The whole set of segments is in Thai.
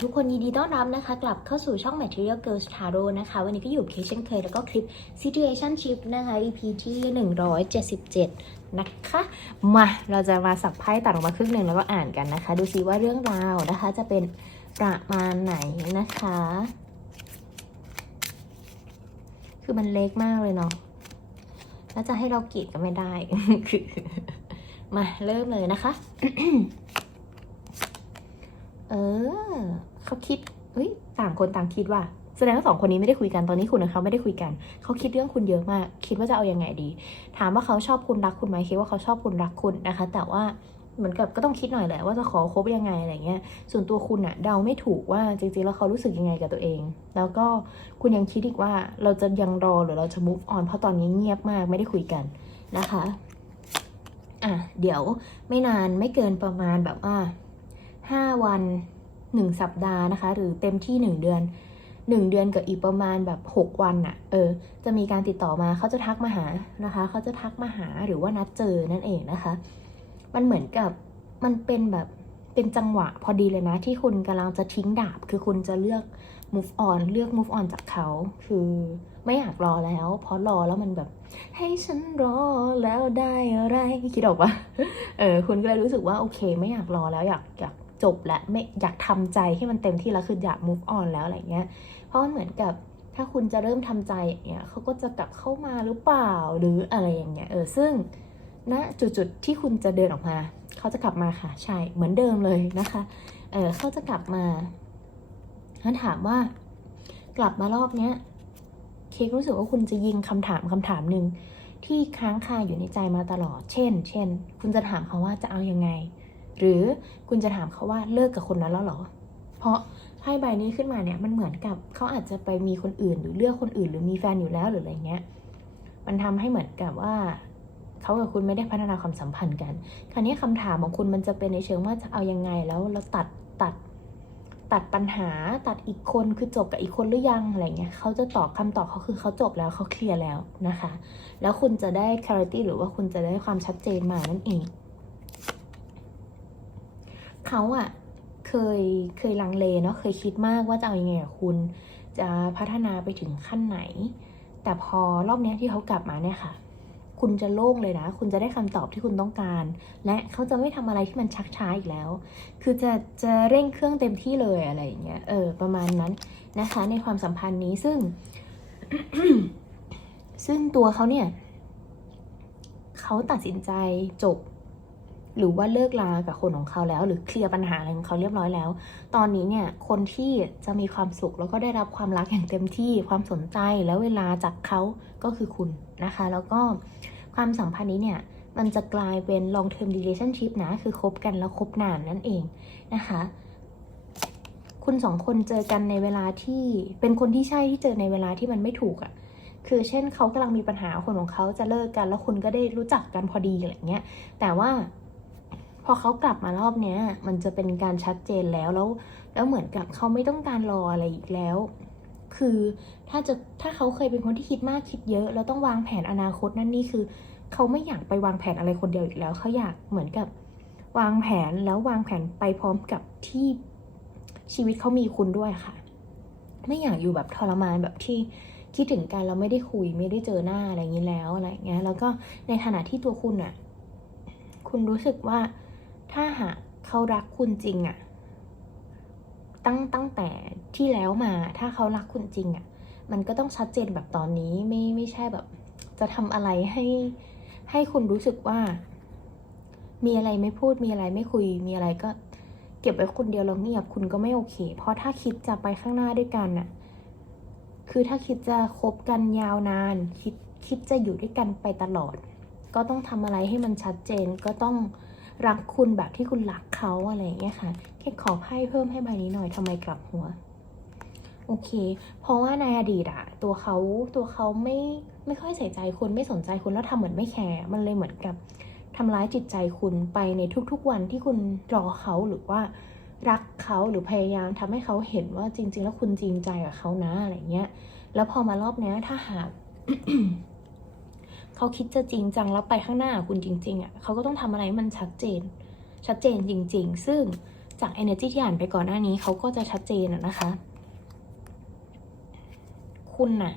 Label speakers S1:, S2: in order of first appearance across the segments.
S1: ทุกคนยินดีต้อนรับนะคะ กลับเข้าสู่ช่อง Material Girls Tarot นะคะ วันนี้ก็อยู่เคเช่นเคย แล้วก็คลิป Situation Ship นะคะ EP ที่ 177 นะคะ มาเราจะมาสับไพ่ตัดออกมาครึ่งหนึ่งแล้วก็อ่านกันนะคะ ดูซิว่าเรื่องราวนะคะ จะเป็นประมาณไหนนะคะ คือมันเล็กมากเลยเนาะแล้วจะให้เรากรีดก็ไม่ได้คือมาเริ่มเลยนะคะ เออเขาคิดเฮ้ยต่างคนต่างคิดว่าแสดงว่าสองคนนี้ไม่ได้คุยกันตอนนี้คุณกับเขาไม่ได้คุยกัน เขาคิดเรื่องคุณเยอะมาก คิดว่าจะเอาอยัางไงดี ถามว่าเขาชอบคุณรักคุณไหมคิดว่าเขาชอบคุณรักคุณนะคะ แต่ว่าเหมือนกับก็ต้องคิดหน่อยแหละว่าจะขอคบยังไงอะไรเงี้ย ส่วนตัวคุณอะเดาไม่ถูกว่าจริงๆแล้วเขารู้สึกยังไงกับตัวเอง แล้วก็คุณยังคิดอีกว่าเราจะยังรอหรือเราจะ move on เพราะตอนนี้เงียบมากไม่ได้คุยกันนะคะ อะเดี๋ยวไม่นานไม่เกินประมาณแบบว่า ห้าวันหนึ่งสัปดาห์นะคะ หรือเต็มที่หนึ่งเดือนหนึ่งเดือนกับอีกประมาณแบบหกวันอะเออ จะมีการติดต่อมาเขาจะทักมาหานะคะ เขาจะทักมาหาหรือว่านัดเจอนั่นเองนะคะ มันเหมือนกับมันเป็นแบบเป็นจังหวะพอดีเลยนะที่คุณกำลังจะทิ้งดาบ คือคุณจะเลือก move on เลือก move on จากเขา คือไม่อยากรอแล้ว เพราะรอแล้วมันแบบ ให้ฉันรอแล้วได้อะไร คิดออกปะเออ คุณก็เลยรู้สึกว่าโอเค ไม่อยากรอแล้วอยากอยาก จบและไม่อยากทำใจให้มันเต็มที่แล้วคืออยาก move on แล้วอะไรเงี้ย เพราะมันเหมือนกับถ้าคุณจะเริ่มทำใจอย่างเงี้ยเขาก็จะกลับเข้ามาหรือเปล่าหรืออะไรอย่างเงี้ยเออซึ่งณจุดๆที่คุณจะเดินออกมาเขาจะกลับมาค่ะใช่เหมือนเดิมเลยนะคะเออเขาจะกลับมาถ้าถามว่ากลับมารอบเนี้ยเค้กรู้สึกว่าคุณจะยิงคำถามคำถามหนึ่งที่ค้างคาอยู่ในใจมาตลอด เช่น เช่น คุณจะถามเขาว่าจะเอายังไง หรือคุณจะถามเขาว่าเลิกกับคนนั้นแล้วเหรอ เพราะไพ่ใบนี้ขึ้นมาเนี่ยมันเหมือนกับเขาอาจจะไปมีคนอื่น หรือเลือกคนอื่น หรือมีแฟนอยู่แล้วหรืออะไรเงี้ย มันทำให้เหมือนกับว่าเขากับคุณไม่ได้พัฒนาความสัมพันธ์กัน คราวนี้คำถามของคุณมันจะเป็นในเชิงว่าจะเอายังไงแล้วเราตัดตัดตัดปัญหาตัดอีกคนคือจบกับอีกคนหรือยังอะไรเงี้ยเขาจะตอบคำตอบเขาคือเขาจบแล้วเขาเคลียร์แล้วนะคะ แล้วคุณจะได้ clarity หรือว่าคุณจะได้ความชัดเจนมานั่นเอง เขาอะเคยเคยลังเลเนาะเคยคิดมากว่าจะเอาอยัางไงกับคุณ จะพัฒนาไปถึงขั้นไหน แต่พอรอบนี้ที่เขากลับมาเนี่ยค่ะ คุณจะโล่งเลยนะ คุณจะได้คำตอบที่คุณต้องการ และเขาจะไม่ทำอะไรที่มันชักช้าอีกแล้ว คือจะจะเร่งเครื่องเต็มที่เลยอะไรอย่างเงี้ยเออประมาณนั้นนะคะ ในความสัมพันธ์นี้ซึ่ง ซึ่งตัวเขาเนี่ยเขาตัดสินใจจบ หรือว่าเลิกลากับคนของเขาแล้ว หรือเคลียร์ปัญหาอะไรของเขาเรียบร้อยแล้ว ตอนนี้เนี่ยคนที่จะมีความสุขแล้วก็ได้รับความรักอย่างเต็มที่ความสนใจแล้วเวลาจากเขาก็คือคุณนะคะ แล้วก็ความสัมพันธ์นี้เนี่ยมันจะกลายเป็น long term relationship นะ คือคบกันแล้วคบนานนั่นเองนะคะ คุณสองคนเจอกันในเวลาที่เป็นคนที่ใช่ที่เจอในเวลาที่มันไม่ถูกอะ่ะคือเช่นเขากำลังมีปัญหาคนของเขาจะเลิกกัน แล้วคุณก็ได้รู้จักกันพอดีอะไรเงี้ยแต่ว่า พอเขากลับมารอบเนี้ย มันจะเป็นการชัดเจนแล้วแล้ว แล้วเหมือนกับเขาไม่ต้องการรออะไรอีกแล้ว คือถ้าจะถ้าเขาเคยเป็นคนที่คิดมากคิดเยอะ แล้วต้องวางแผนอนาคตนั่นนี่คือ เขาไม่อยากไปวางแผนอะไรคนเดียวอีกแล้วเขาอยากเหมือนกับวางแผนแล้ววางแผนไปพร้อมกับที่ชีวิตเขามีคุณด้วยค่ะ ไม่อยากอยู่แบบทรมานแบบที่คิดถึงกันเราไม่ได้คุยไม่ได้เจอหน้าอะไรอย่างนี้แล้วอะไรเงี้ยแล้วก็ในขณะที่ตัวคุณอะคุณรู้สึกว่า ถ้าหากเขารักคุณจริงอะตั้งตั้งแต่ที่แล้วมาถ้าเขารักคุณจริงอะมันก็ต้องชัดเจนแบบตอนนี้ไม่ไม่ใช่แบบ จะทำอะไรให้ให้คุณรู้สึกว่า มีอะไรไม่พูดมีอะไรไม่คุย มีอะไรก็เก็บไว้คนเดียวแล้วเงียบคุณก็ไม่โอเค เพราะถ้าคิดจะไปข้างหน้าด้วยกันน่ะ คือถ้าคิดจะคบกันยาวนาน คิดคิดจะอยู่ด้วยกันไปตลอด ก็ต้องทำอะไรให้มันชัดเจนก็ต้อง รักคุณแบบที่คุณรักเขาอะไรอย่างเงี้ยค่ะแค่ขอไพ่เพิ่มให้ใบนี้หน่อยทำไมกลับหัว โอเค เพราะว่าในอดีตอะตัวเขาตัวเขาไม่ไม่ค่อยใส่ใจคุณไม่สนใจคุณแล้วทำเหมือนไม่แคร์มันเลยเหมือนกับทำร้ายจิตใจคุณไปในทุกๆวันที่คุณรอเขาหรือว่ารักเขาหรือพยายามทำให้เขาเห็นว่าจริง ๆ แล้วคุณจริงใจกับเขานะอะไรเงี้ย แล้วพอมารอบเนี้ยถ้าหาก เขาคิดจะจริงจังแล้วไปข้างหน้าคุณจริงๆอะเขาก็ต้องทำอะไรมันชัดเจน ชัดเจนจริง ๆ ซึ่งจาก energy ที่อ่านไปก่อนหน้านี้เขาก็จะชัดเจนอะนะคะ คุณน่ะ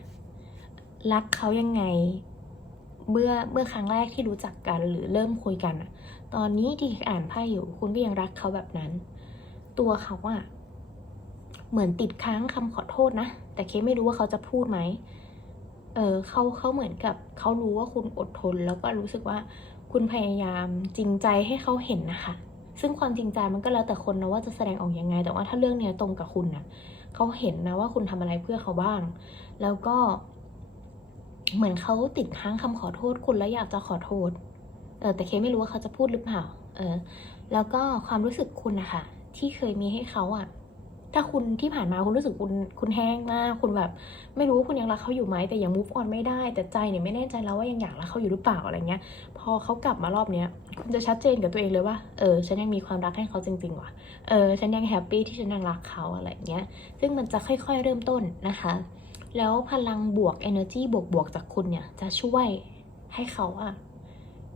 S1: รักเขายังไงเมื่อเมื่อครั้งแรกที่รู้จักกันหรือเริ่มคุยกันอะตอนนี้ที่อ่านไพ่อยู่ คุณก็ยังรักเขาแบบนั้น ตัวเขาอะเหมือนติดค้างคำขอโทษนะ แต่เคไม่รู้ว่าเขาจะพูดไหม เออเขาเขาเหมือนกับเขารู้ว่าคุณอดทน แล้วก็รู้สึกว่าคุณพยายามจริงใจให้เขาเห็นนะคะ ซึ่งความจริงใจมันก็แล้วแต่คนนะว่าจะแสดงออกยังไง แต่ว่าถ้าเรื่องเนี้ยตรงกับคุณนะเขาเห็นนะว่าคุณทำอะไรเพื่อเขาบ้าง แล้วก็ เหมือนเขาติดค้างคำขอโทษคุณแล้วอยากจะขอโทษ เออแต่เคไม่รู้ว่าเขาจะพูดหรือเปล่า เออ แล้วก็ความรู้สึกคุณนะคะที่เคยมีให้เขาอะ ถ้าคุณที่ผ่านมาคุณรู้สึกคุณคุณแห้งมาก คุณแบบ ไม่รู้ว่าคุณยังรักเขาอยู่ไหมแต่ยัง move on ไม่ได้ แต่ใจเนี่ยไม่แน่ใจแล้วว่ายังอยากรักเขาอยู่หรือเปล่าอะไรเงี้ย พอเขากลับมารอบเนี้ยคุณจะชัดเจนกับตัวเองเลยว่าเออฉันยังมีความรักให้เขาจริงๆว่ะเออฉันยังแฮปปี้ที่ฉันยังรักเขาอะไรเงี้ย ซึ่งมันจะค่อยๆเริ่มต้นนะคะ แล้วพลังบวก energy บวกบวกๆจากคุณเนี่ยจะช่วยให้เขาอะ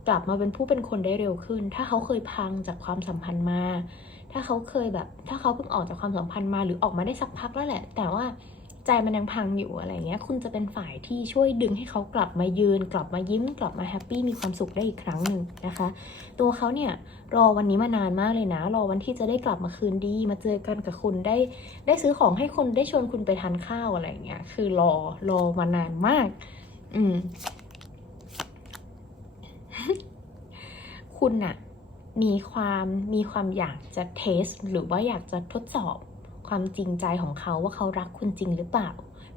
S1: กลับมาเป็นผู้เป็นคนได้เร็วขึ้น ถ้าเขาเคยพังจากความสัมพันธ์มา ถ้าเขาเคยแบบ ถ้าเขาเพิ่งออกจากความสัมพันธ์มาหรือออกมาได้สักพักแล้วแหละ แต่ว่าใจมันยังพังอยู่อะไรเงี้ย คุณจะเป็นฝ่ายที่ช่วยดึงให้เขากลับมายืน กลับมายิ้ม กลับมาแฮปปี้มีความสุขได้อีกครั้งหนึ่งนะคะ ตัวเขาเนี่ยรอวันนี้มานานมากเลยนะ รอวันที่จะได้กลับมาคืนดี มาเจอกันกับคุณได้ ได้ซื้อของให้คนได้ชวนคุณไปทานข้าวอะไรเงี้ย คือรอรอมานานมาก อืม คุณน่ะ มีความมีความอยากจะเทส หรือว่าอยากจะทดสอบความจริงใจของเขาว่าเขารักคุณจริงหรือเปล่า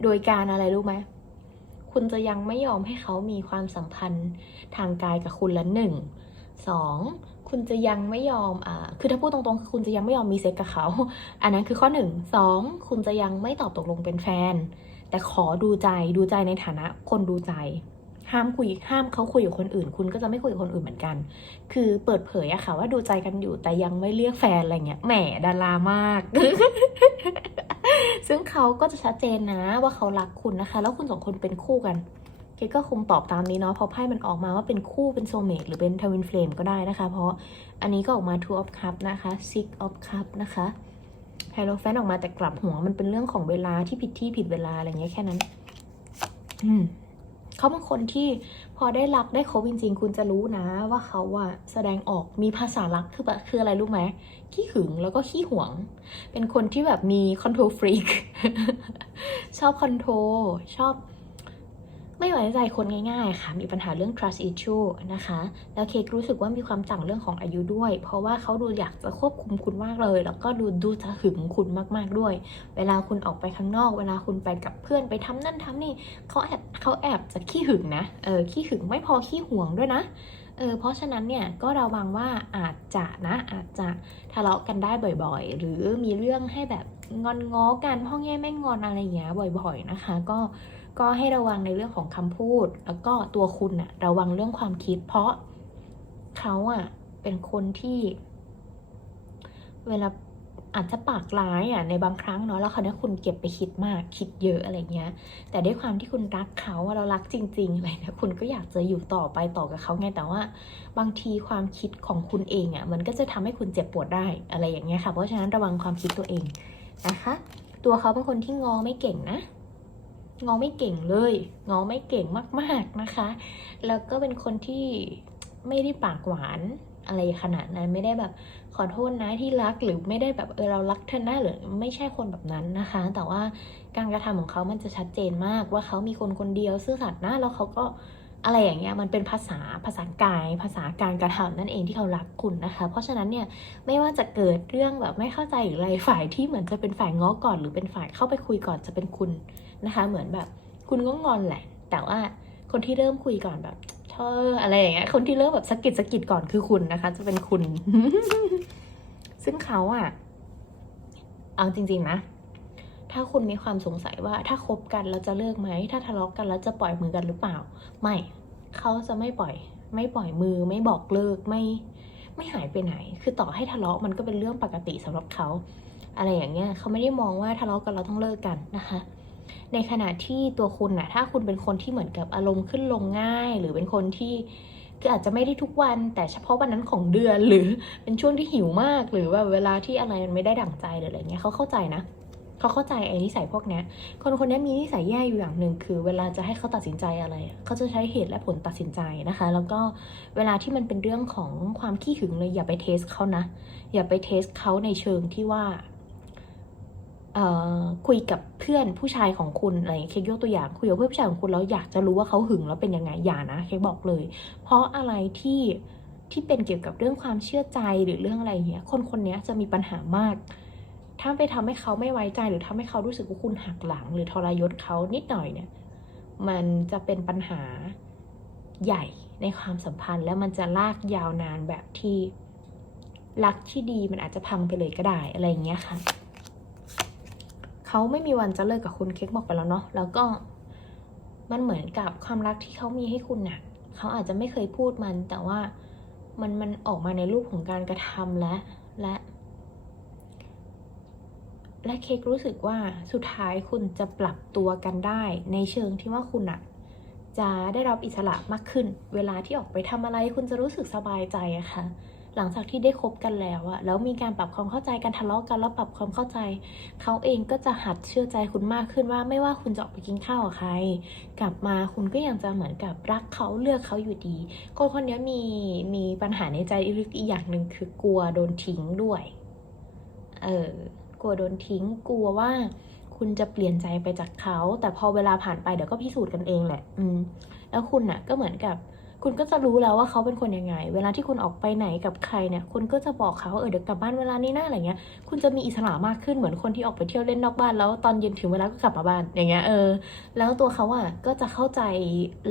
S1: โดยการอะไรรู้ไหม คุณจะยังไม่ยอมให้เขามีความสัมพันธ์ทางกายกับคุณละหนึ่งสองคุณจะยังไม่ยอมอ่าคือถ้าพูดตรงๆ คุณจะยังไม่ยอมมีเซ็กกับเขา อันนั้นคือข้อหนึ่งสองคุณจะยังไม่ตอบตกลงเป็นแฟน แต่ขอดูใจดูใจในฐานะคนดูใจ ห้ามคุยห้ามเขาคุยกับคนอื่น คุณก็จะไม่คุยกับคนอื่นเหมือนกัน คือเปิดเผยอะค่ะว่าดูใจกันอยู่แต่ยังไม่เลือกแฟนอะไรเงี้ยแหมดารามาก ซึ่งเขาก็จะชัดเจนนะว่าเขารักคุณนะคะ แล้วคุณสองคนเป็นคู่กันเกก็คงตอบตามนี้เนาะเพราะไพ่มันออกมาว่าเป็นคู่เป็นโซเมตหรือเป็นทวินเฟลมก็ได้นะคะ เพราะอันนี้ก็ออกมา two of cup นะคะ six of cup นะคะไฮโลแฟนออกมาแต่กลับหัวมันเป็นเรื่องของเวลาที่ผิดที่ผิดเวลาอะไรเงี้ยแค่นั้น อืม เขาเป็นคนที่พอได้รักได้คบจริงๆ คุณจะรู้นะว่าเขาอะแสดงออกมีภาษารักคือแบบคืออะไรรู้ไหมขี้หึงแล้วก็ขี้หวง เป็นคนที่แบบมีคอนโทรลฟรีกชอบคอนโทรชอบ ไม่ไว้ใจคนง่ายๆค่ะ มีปัญหาเรื่อง trust issue นะคะ แล้วเคกรู้สึกว่ามีความจังเรื่องของอายุด้วย เพราะว่าเขาดูอยากจะควบคุมคุณมากเลย แล้วก็ดูดูจะหึงคุณมากๆด้วย เวลาคุณออกไปข้างนอก เวลาคุณไปกับเพื่อนไปทำนั่นทำนี่เขาแอบเขาแอบจะขี้หึงนะ เออ ขี้หึงไม่พอขี้ห่วงด้วยนะ เออ เพราะฉะนั้นเนี่ยก็ระวังว่าอาจจะนะ อาจจะทะเลาะกันได้บ่อยๆ หรือมีเรื่องให้แบบงอนง้อกันพ่อแง่แม่งอนอะไรอย่างเงี้ยบ่อย ๆนะคะ ก็ ก็ให้ระวังในเรื่องของคำพูด แล้วก็ตัวคุณอะระวังเรื่องความคิด เพราะเขาอะเป็นคนที่ เวลาอาจจะปากร้ายอะในบางครั้งเนาะแล้วคราวนี้คุณเก็บไปคิดมากคิดเยอะอะไรเงี้ย แต่ด้วยความที่คุณรักเขาเรารักจริงๆอะไรเนี่ยคุณก็อยากจะอยู่ต่อไปต่อกับเขาไงแต่ว่า บางทีความคิดของคุณเองอะมันก็จะทำให้คุณเจ็บปวดได้อะไรอย่างเงี้ยค่ะเพราะฉะนั้นระวังความคิดตัวเองนะคะ ตัวเขาเป็นคนที่งอไม่เก่งนะ งอไม่เก่งเลยงอไม่เก่งมากๆนะคะ แล้วก็เป็นคนที่ไม่ได้ปากหวานอะไรขนาดนั้นไม่ได้แบบขอโทษนะที่รักหรือไม่ได้แบบเออเรารักเธอนะหรือไม่ใช่คนแบบนั้นนะคะ แต่ว่าการกระทำของเขามันจะชัดเจนมากว่าเขามีคนคนเดียวซื่อสัตย์นะแล้วเขาก็อะไรอย่างเงี้ยมันเป็นภาษาภาษากาย ภาษาการกระทำนั่นเองที่เขารักคุณนะคะ เพราะฉะนั้นเนี่ยไม่ว่าจะเกิดเรื่องแบบไม่เข้าใจหรืออะไรฝ่ายที่เหมือนจะเป็นฝ่ายง้อก่อน หรือเป็นฝ่ายเข้าไปคุยก่อนจะเป็นคุณ นะคะ เหมือนแบบ คุณก็งอนแหละ แต่ว่าคนที่เริ่มคุยก่อนแบบเธออะไรอย่างเงี้ยคนที่เริ่มแบบสะกิดสะกิดก่อนคือคุณนะคะ จะเป็นคุณ ซึ่งเขาอะเอาจริง ๆ นะ ถ้าคุณมีความสงสัยว่าถ้าคบกันแล้วจะเลิกไหม ถ้าทะเลาะกันแล้วจะปล่อยมือกันหรือเปล่า ไม่ เขาจะไม่ปล่อย ไม่ปล่อยมือ ไม่บอกเลิก ไม่ ไม่หายไปไหน คือต่อให้ทะเลาะมันก็เป็นเรื่องปกติสำหรับเขา อะไรอย่างเงี้ย เขาไม่ได้มองว่าทะเลาะกันเราต้องเลิกกันนะคะ ในขณะที่ตัวคุณน่ะถ้าคุณเป็นคนที่เหมือนกับอารมณ์ขึ้นลงง่าย หรือเป็นคนที่คืออาจจะไม่ได้ทุกวัน แต่เฉพาะวันนั้นของเดือนหรือเป็นช่วงที่หิวมาก หรือว่าเวลาที่อะไรมันไม่ได้ดั่งใจหรืออะไรเงี้ยเขาเข้าใจนะเขาเข้าใจไอ้นิสัยพวกเนี้ยคนคนนี้มีนิสัยแย่อยู่อย่างหนึ่งคือ เวลาจะให้เขาตัดสินใจอะไร เขาจะใช้เหตุและผลตัดสินใจนะคะ แล้วก็เวลาที่มันเป็นเรื่องของความขี้หึงเลยอย่าไปเทสเขานะ อย่าไปเทสเขาในเชิงที่ว่า คุยกับเพื่อนผู้ชายของคุณอะไรอย่างเงี้ยเค้กยกตัวอย่างคุยกับเพื่อนผู้ชายของคุณแล้วอยากจะรู้ว่าเขาหึงแล้วเป็นยังไงอย่านะเค้กบอกเลย เพราะอะไรที่ที่เป็นเกี่ยวกับเรื่องความเชื่อใจหรือเรื่องอะไรเงี้ยคนคนนี้จะมีปัญหามาก ถ้าไปทำให้เขาไม่ไว้ใจ หรือทำให้เขารู้สึกว่าคุณหักหลัง หรือทรยศเขานิดหน่อยเนี่ย มันจะเป็นปัญหาใหญ่ในความสัมพันธ์ แล้วมันจะลากยาวนานแบบที่รักที่ดีมันอาจจะพังไปเลยก็ได้อะไรเงี้ยค่ะ เขาไม่มีวันจะเลิกกับคุณเค้กบอกไปแล้วเนาะแล้วก็มันเหมือนกับความรักที่เขามีให้คุณน่ะเขาอาจจะไม่เคยพูดมัน แต่ว่ามันมันออกมาในรูปของการกระทำและและ และเค้กรู้สึกว่าสุดท้ายคุณจะปรับตัวกันได้ ในเชิงที่ว่าคุณอะจะได้รับอิสระมากขึ้น เวลาที่ออกไปทำอะไรคุณจะรู้สึกสบายใจอะค่ะ หลังจากที่ได้คบกันแล้วอะแล้วมีการปรับความเข้าใจกันทะเลาะกันแล้วปรับความเข้าใจ เขาเองก็จะหัดเชื่อใจคุณมากขึ้นว่าไม่ว่าคุณจะออกไปกินข้าวกับใคร กลับมาคุณก็ยังจะเหมือนกับรักเขาเลือกเขาอยู่ดีคนคนนี้มีมีปัญหาในใจลึกอีกอย่างหนึ่งคือกลัวโดนทิ้งด้วย เออกลัวโดนทิ้งกลัวว่าคุณจะเปลี่ยนใจไปจากเขา แต่พอเวลาผ่านไปเดี๋ยวก็พิสูจน์กันเองแหละ อืม แล้วคุณน่ะ ก็เหมือนกับ คุณก็จะรู้แล้วว่าเขาเป็นคนยังไง เวลาที่คุณออกไปไหนกับใครเนี่ย คุณก็จะบอกเขาเออเดี๋ยวกลับบ้านเวลานี้นะอะไรเงี้ย คุณจะมีอิสระมากขึ้นเหมือนคนที่ออกไปเที่ยวเล่นนอกบ้านแล้วตอนเย็นถึงเวลาก็กลับมาบ้านอย่างเงี้ยเออ แล้วตัวเขาอะก็จะเข้าใจ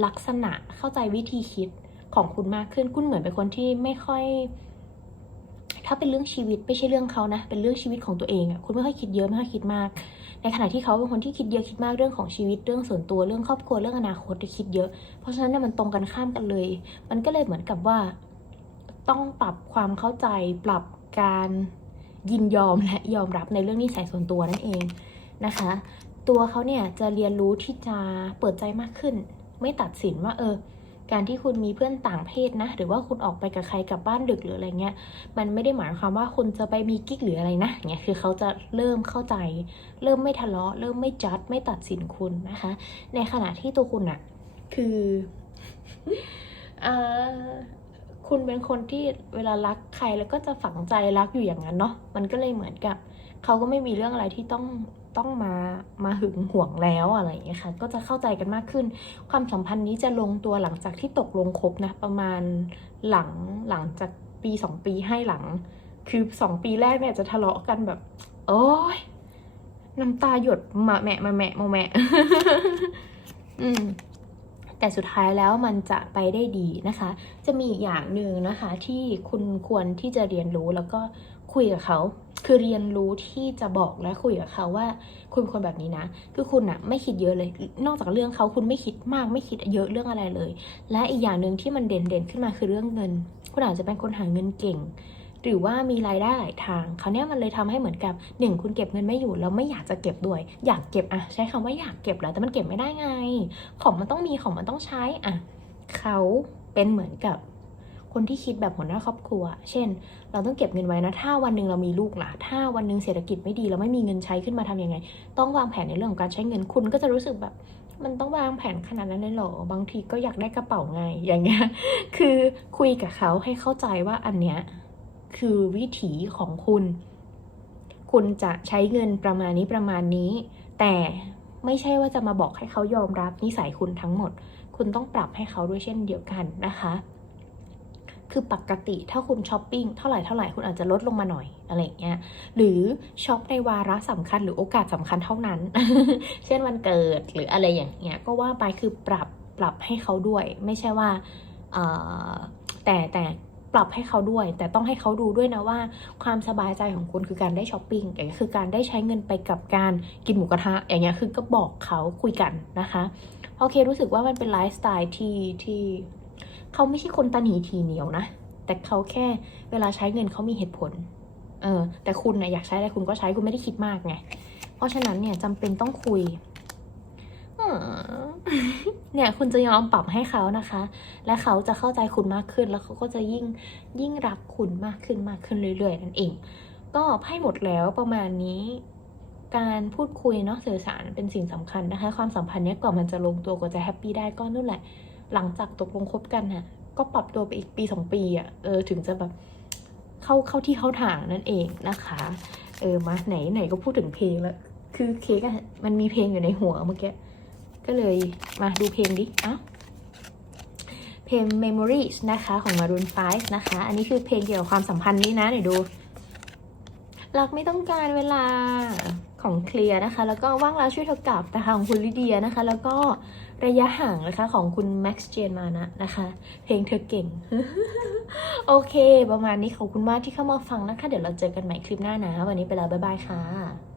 S1: ลักษณะเข้าใจวิธีคิดของคุณมากขึ้น คุณเหมือนเป็นคนที่ไม่ค่อย ถ้าเป็นเรื่องชีวิตไม่ใช่เรื่องเขานะ เป็นเรื่องชีวิตของตัวเองอะคุณไม่ค่อยคิดเยอะไม่ค่อยคิดมาก ในขณะที่เขาเป็นคนที่คิดเยอะคิดมากเรื่องของชีวิตเรื่องส่วนตัวเรื่องครอบครัวเรื่องอนาคตที่คิดเยอะ เพราะฉะนั้นเนี่ยมันตรงกันข้ามกันเลย มันก็เลยเหมือนกับว่า ต้องปรับความเข้าใจปรับการยินยอมและยอมรับในเรื่องนิสัยส่วนตัวนั่นเองนะคะ ตัวเขาเนี่ยจะเรียนรู้ที่จะเปิดใจมากขึ้น ไม่ตัดสินว่าเออ การที่คุณมีเพื่อนต่างเพศนะ หรือว่าคุณออกไปกับใครกลับบ้านดึกหรืออะไรเงี้ย มันไม่ได้หมายความว่าคุณจะไปมีกิ๊กหรืออะไรนะเนี่ยคือเขาจะเริ่มเข้าใจ เริ่มไม่ทะเลาะ เริ่มไม่จัดไม่ตัดสินคุณนะคะ ในขณะที่ตัวคุณอะคืออ่อคุณเป็นคนที่เวลารักใครแล้วก็จะฝังใจรักอยู่อย่างนั้นเนาะ มันก็เลยเหมือนกับ เขาก็ไม่มีเรื่องอะไรที่ต้อง ต้องมามาหึงหวงแล้วอะไรอย่างเงี้ยค่ะ ก็จะเข้าใจกันมากขึ้น ความสัมพันธ์นี้จะลงตัวหลังจากที่ตกลงคบนะ ประมาณหลังหลังจากปีสองปีให้หลัง คือสองปีแรกเนี่ยจะทะเลาะกันแบบ โอ้ยน้ำตาหยดมาแมะมาแมะมาแมะอืมแต่สุดท้ายแล้วมันจะไปได้ดีนะคะ จะมีอีกอย่างหนึ่งนะคะที่คุณควรที่จะเรียนรู้แล้วก็คุยกับเขา คือเรียนรู้ที่จะบอกและคุยกับเขาว่า คุณเป็นคนแบบนี้นะ คือคุณอะไม่คิดเยอะเลย นอกจากเรื่องเขาคุณไม่คิดมากไม่คิดเยอะเรื่องอะไรเลย และอีกอย่างหนึ่งที่มันเด่นเด่นขึ้นมาคือเรื่องเงิน คุณอาจจะเป็นคนหาเงินเก่ง หรือว่ามีรายได้หลายทางคราเนี้ยมันเลยทำให้เหมือนกับหนึ่งคุณเก็บเงินไม่อยู่แล้วไม่อยากจะเก็บด้วย อยากเก็บอะใช้คำว่าอยากเก็บแล้วแต่มันเก็บไม่ได้ไง ของมันต้องมีของมันต้องใช้อะเขาเป็นเหมือนกับ คนที่คิดแบบหัวหน้าครอบครัว เช่น เราต้องเก็บเงินไว้นะ ถ้าวันหนึ่งเรามีลูกล่ะ ถ้าวันหนึ่งเศรษฐกิจไม่ดีเราไม่มีเงินใช้ขึ้นมาทำยังไง ต้องวางแผนในเรื่องของการใช้เงินคุณก็จะรู้สึกแบบ มันต้องวางแผนขนาดนั้นเลยเหรอ บางทีก็อยากได้กระเป๋าไง อย่างเงี้ย คือคุยกับเขาให้เข้าใจว่าอันเนี้ยคือวิถีของคุณ คุณจะใช้เงินประมาณนี้ประมาณนี้ แต่ไม่ใช่ว่าจะมาบอกให้เขายอมรับนิสัยคุณทั้งหมด คุณต้องปรับให้เขาด้วยเช่นเดียวกันนะคะ คือปกติถ้าคุณช้อปปิ้งเท่าไหร่เท่าไหร่คุณอาจจะลดลงมาหน่อยอะไรเงี้ยหรือช็อปในวาระสำคัญหรือโอกาสสำคัญเท่านั้น เช่นวันเกิดหรืออะไรอย่างเงี้ยก็ว่าไปคือปรับปรับให้เขาด้วย ไม่ใช่ว่าแต่แต่ปรับให้เขาด้วย แต่ต้องให้เขาดูด้วยนะว่า ความสบายใจของคุณคือการได้ช้อปปิ้งอย่างคือการได้ใช้เงินไปกับการกินหมูกระทะ อย่างเงี้ยคือก็บอกเขาคุยกันนะคะเพราะเครู้สึกว่ามันเป็นไลฟ์สไตล์ที่ที่ เขาไม่ใช่คนตาหนีทีเหนียวนะ แต่เขาแค่เวลาใช้เงินเขามีเหตุผล เออ แต่คุณนะอยากใช้อะไรคุณก็ใช้คุณไม่ได้คิดมากไง เพราะฉะนั้นเนี่ยจำเป็นต้องคุยเนี่ยคุณจะยอมปรับให้เขานะคะ และเขาจะเข้าใจคุณมากขึ้น แล้วเขาก็จะยิ่งยิ่งรักคุณมากขึ้นมากขึ้นเรื่อยๆนั่นเอง ก็ไพ่หมดแล้วประมาณนี้ การพูดคุยเนาะสื่อสารเป็นสิ่งสำคัญนะคะ ความสัมพันธ์เนี้ยกว่อนมันจะลงตัวกว่าจะแฮปปี้ได้ก็นู่นแหละ หลังจากตกลงคบกันน่ะ ก็ปรับตัวไปอีกปีสองปีอะ่ะเออถึงจะแบบเข้าเข้าที่เข้าทางนั่นเองนะคะ เออมาไหนไหนก็พูดถึงเพลงแล้วคือเค้กอะมันมีเพลงอยู่ในหัวเมื่อกี้ก็เลยมาดูเพลงดิอ้าเพลง Memories นะคะของ Maroon 5 นะคะ อันนี้คือเพลงเกี่ยวกับความสัมพันธ์นี้นะเดี๋ยวดูรักไม่ต้องการเวลา ของเคลียร์นะคะ แล้วก็ว่างแล้วช่วยเธอกลับนะคะของคุณลิเดียนะคะ แล้วก็ระยะห่างนะคะของคุณแม็กซ์เจนมานะนะคะ เพลงเธอเก่ง โอเค ประมาณนี้ขอบคุณมากที่เข้ามาฟังนะคะ เดี๋ยวเราเจอกันใหม่คลิปหน้านะ วันนี้ไปแล้วบ๊ายบายค่ะ